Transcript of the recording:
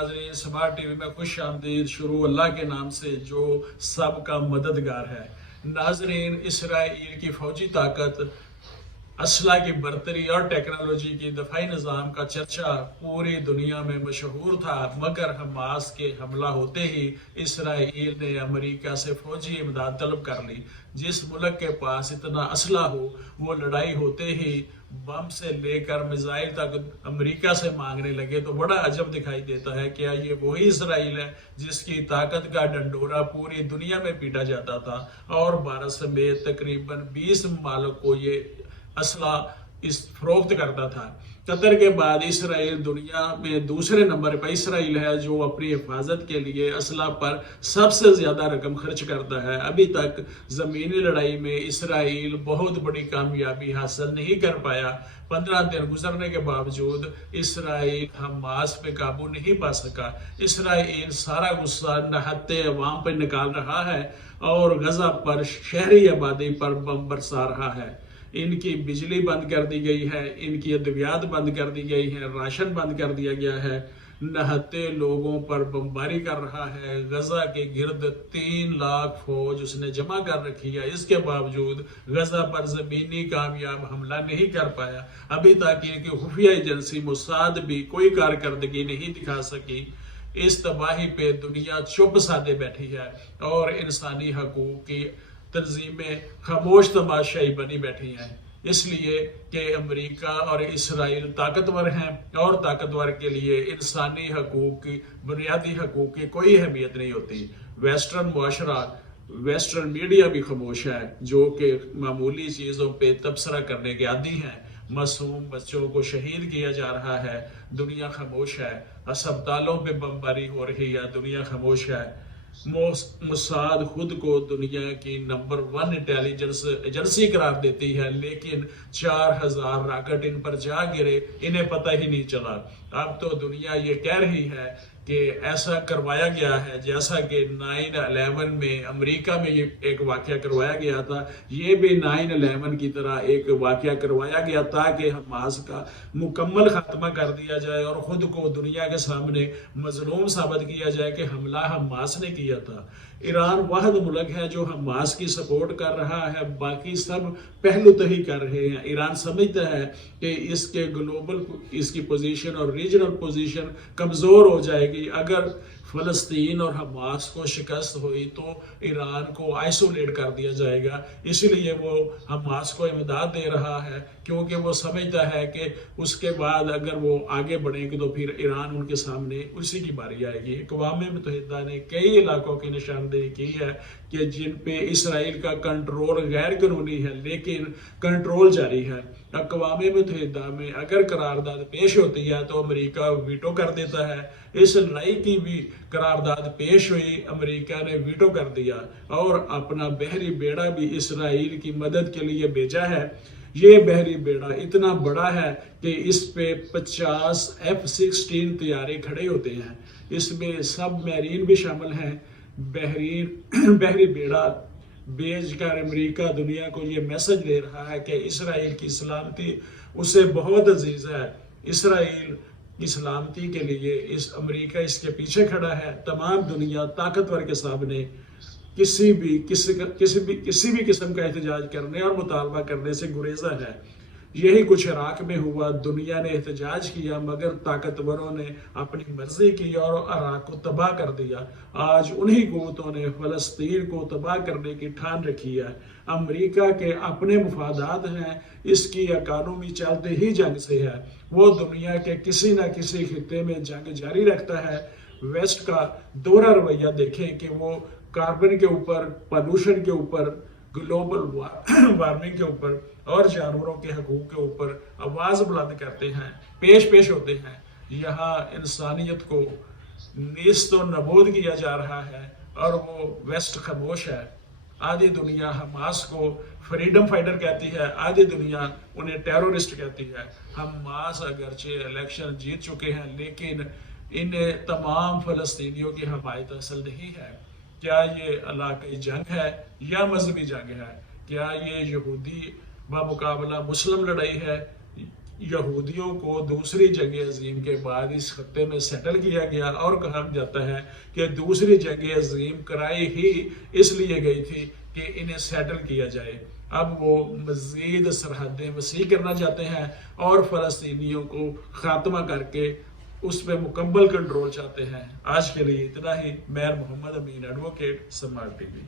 नाजरीन, smart TV में खुश आमदीद। शुरू अल्लाह के नाम से जो सब का मददगार है। नाजरीन, इसराइल की फौजी ताकत, असला की बरतरी और टेक्नोलॉजी की दफाई निज़ाम का चर्चा पूरी दुनिया में मशहूर था, मगर हमास के हमला होते ही इसराइल ने अमेरिका से फौजी इमदाद तलब कर ली। जिस मुल्क के पास इतना असला हो वो लड़ाई होते ही बम से लेकर मिसाइल तक अमेरिका से मांगने लगे, तो बड़ा अजब दिखाई देता है। क्या ये वही इसराइल है जिसकी ताकत का डंडोरा पूरी दुनिया में पीटा जाता था और भारत समेत तकरीबन 20 ममालिक को ये असला इस फरोख्त करता था। कतर के बाद इसराइल दुनिया में दूसरे नंबर पर इसराइल है जो अपनी हिफाजत के लिए असला पर सबसे ज्यादा रकम खर्च करता है। अभी तक जमीनी लड़ाई में इसराइल बहुत बड़ी कामयाबी हासिल नहीं कर पाया। 15 दिन गुजरने के बावजूद इसराइल हमास पे काबू नहीं पा सका। इसराइल सारा गुस्सा नहत्ते अवाम पर निकाल रहा है और गजा पर शहरी आबादी पर बम बरसा रहा है। इनकी बिजली बंद कर दी गई है, इनकी अद्वियात बंद कर दी गई है, राशन बंद कर दिया गया है, नहते लोगों पर बमबारी कर रहा है। गजा के गिर्द 3 लाख फौज उसने जमा कर रखी है। इसके बावजूद गजा पर जमीनी कामयाब हमला नहीं कर पाया। अभी तक इनकी खुफिया एजेंसी मोसाद भी कोई कारकर्दगी नहीं दिखा सकी। इस तबाही पे दुनिया चुप साधे बैठी है और इंसानी हकूक की तंजीमें खामोश तमाशाई बनी बैठी हैं, इसलिए कि अमेरिका और इसराइल ताकतवर हैं और ताकतवर के लिए इंसानी हकूक की, बुनियादी हकूक की कोई अहमियत नहीं होती। वेस्टर्न मुआशरा, वेस्टर्न मीडिया भी खामोश है, जो कि मामूली चीज़ों पे तबसरा करने के आदी हैं। मासूम बच्चों को शहीद किया जा रहा है, दुनिया खामोश है। अस्पतालों पे बमबारी हो रही है, दुनिया खामोश है। मोसाद खुद को दुनिया की नंबर 1 इंटेलिजेंस एजेंसी करार देती है, लेकिन 4000 रॉकेट इन पर जा गिरे, इन्हें पता ही नहीं चला। अब तो दुनिया ये कह रही है कि ऐसा करवाया गया है जैसा कि 9/11 में अमेरिका में ये एक वाकया करवाया गया था। ये भी 9/11 की तरह एक वाकया करवाया गया ताकि हमास का मुकम्मल खात्मा कर दिया जाए और खुद को दुनिया के सामने मजलूम साबित किया जाए कि हमला हमास ने किया था। ईरान वाहिद मुल्क है जो हमास की सपोर्ट कर रहा है, बाकी सब पहलू तही कर रहे हैं। ईरान समझता है कि इसके ग्लोबल, इसकी पोजीशन और रीजनल पोजीशन कमजोर हो जाएगी। अगर फलस्तीन और हमास को शिकस्त हुई तो ईरान को आइसोलेट कर दिया जाएगा, इसलिए वो हमास को इमदाद दे रहा है, क्योंकि वो समझता है कि उसके बाद अगर वो आगे बढ़ेंगे तो फिर ईरान उनके सामने उसी की बारी आएगी। अक़वाम मुत्तहिदा ने कई इलाकों की निशानदेही की है कि जिन पे इसराइल का कंट्रोल गैर कानूनी है, लेकिन कंट्रोल जारी है। अक़वाम मुत्तहिदा में अगर करारदाद पेश होती है तो अमेरिका वीटो कर देता है। इस लड़ाई की भी करारदाद पेश हुई, अमेरिका ने वीटो कर दिया और अपना बहरी बेड़ा भी इसराइल की मदद के लिए भेजा है। ये बहरी बेड़ा इतना बड़ा है कि इस पे 50 F-16 तैयारे खड़े होते हैं, इसमें सब मैरीन भी शामिल हैं। बहरी बेड़ा भेजकर अमेरिका दुनिया को ये मैसेज दे रहा है कि इसराइल की सलामती उसे बहुत अजीज है। इसराइल की सलामती के लिए इस अमेरिका इसके पीछे खड़ा है। तमाम दुनिया ताकतवर के सामने किसी भी किस्म का एहतजाज करने और मुतालबा करने से गुरेजा है। यही कुछ इराक में हुआ, दुनिया ने एहतजाज किया मगर ताकतवरों ने अपनी मर्जी की और इराक को तबाह कर दिया। आज उन्हीं कुव्वतों ने फलस्तीन को तबाह करने की ठान रखी है। अमेरिका के अपने मुफादात हैं, इसकी इकानमी चलते ही जंग से है। वो दुनिया के किसी न किसी खित्ते में जंग जारी रखता है। वेस्ट का दोहरा रवैया देखें कि वो कार्बन के ऊपर, पॉल्यूशन के ऊपर, ग्लोबल वार्मिंग के ऊपर और जानवरों के हकूक के ऊपर आवाज बुलंद करते हैं, पेश होते हैं। यहाँ इंसानियत को नीस्त और नबूद किया जा रहा है और वो वेस्ट खामोश है। आधी दुनिया हमास को फ्रीडम फाइटर कहती है, आधी दुनिया उन्हें टेररिस्ट कहती है। हमास अगरचे इलेक्शन जीत चुके हैं, लेकिन इन्हें तमाम फलस्तीनियों की हमायत हासिल नहीं है। क्या ये इलाकाई जंग है या मजहबी जंग है? क्या ये यहूदी बमुकाबला मुस्लिम लड़ाई है یہودیوں کو دوسری جنگ عظیم کے بعد اس خطے میں سیٹل کیا گیا، اور کہا جاتا ہے کہ دوسری جنگ عظیم کرائی ہی اس لیے گئی تھی کہ انہیں سیٹل کیا جائے۔ اب وہ مزید سرحدیں وسیع کرنا چاہتے ہیں اور فلسطینیوں کو خاتمہ کر کے اس پہ مکمل کنٹرول چاہتے ہیں۔ آج کے لیے اتنا ہی۔ میر محمد امین، ایڈوکیٹ، سماج ٹی وی۔